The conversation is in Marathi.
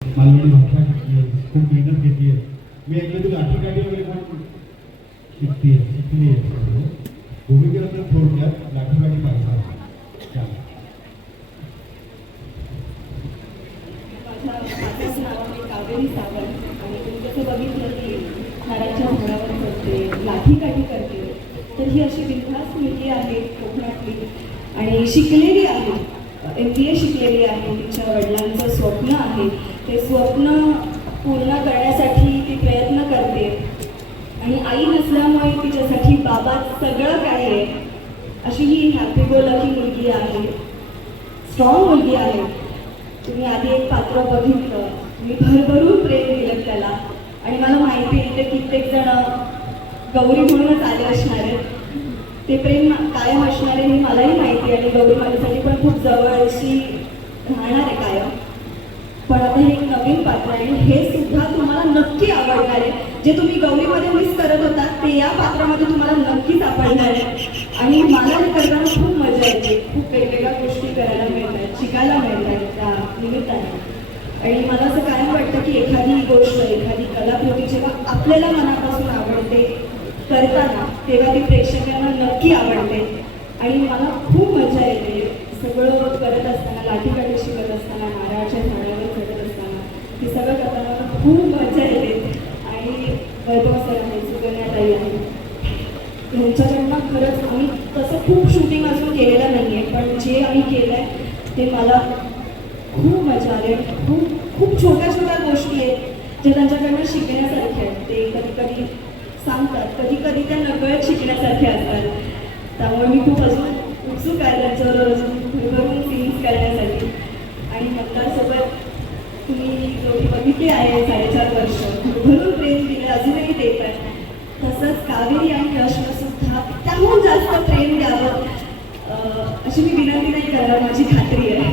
मालवणी भाषा शिकली आहे. खूप मेहनत घेतली आहे. मी ऐकलं तुला लाठी काठी वगैरे कोण शिकते शिकली आहे भूमिकेबद्दल थोडक्यात लाठी पाहिजे नाव कावेरी सावंत आणि कसं बघितलं की नारळच्या झाडावर करते लाठीकाठी करते तर ही अशी बिनधास्त मुलगी आहे कोकणातली आणि शिकलेली आहे. एम बी ए शिकलेली आहे तिच्या वडिलांचं स्वप्न आहे. ते स्वप्न पूर्ण करण्यासाठी ती प्रयत्न करते. आणि आई नसल्यामुळे तिच्यासाठी बाबा सगळं काय आहे. अशी ही हॅपी गो लकी मुलगी आहे. स्ट्रॉंग मुलगी आहे. तुम्ही आधी एक पात्र बघितलं. मी भरभरून प्रेम दिलं त्याला. आणि मला माहिती आहे ते कित्येक जण गौरी म्हणूनच आले असणार आहेत. ते प्रेम कायम असणार आहे हे मलाही माहिती आहे आणि गौरी माझ्या पण खूप जवळशी राहणार आहे कायम पण आता हे एक नवीन पात्र आहे. हे सुद्धा तुम्हाला नक्की आवडणार आहे. जे तुम्ही गौरीमध्ये मिस करत होता ते या पात्रामध्ये तुम्हाला नक्कीच आवडणार आहे. आणि मला हे करताना खूप मजा येते. खूप वेगवेगळ्या गोष्टी करायला मिळतात शिकायला मिळतात त्या निमित्ताने. आणि मला असं कायम वाटतं की एखादी गोष्ट एखादी कलाकृती जेव्हा आपल्याला मनापासून आवडते करताना तेव्हा ती प्रेक्षकांना नक्की आवडते. आणि मला खूप मजा येते. सगळं करत असताना लाठीकाठी शिकत असताना नारळाच्या झाडावर हे सगळं करताना खूप मजा येते. आणि वैभव सर आहे सुकन्याताई आहे यांच्याकडनं खरंच आम्ही तसं खूप शूटिंग अजून केलेलं नाही आहे पण जे आम्ही केलं आहे ते मला खूप मजा आली. खूप खूप छोट्या छोट्या गोष्टी आहेत ज्या त्यांच्याकडनं शिकण्यासारख्या आहेत. ते कधी कधी सांगतात कधी कधी त्या नकळत शिकण्यासारख्या असतात. त्यामुळे मी खूप अजून उत्सुक आहे त्यांच्यावर अजून भरभरून सीन्स करण्यासाठी. आणि मतदारसोबत तुम्ही बघितले आहे साडेचार वर्ष भरून प्रेम दिलं अजूनही देत आहे. तसंच कावेरी आणि यशनं सुद्धा त्याहून जास्त प्रेम द्यावं अशी मी विनंती नाही करणार माझी खात्री आहे.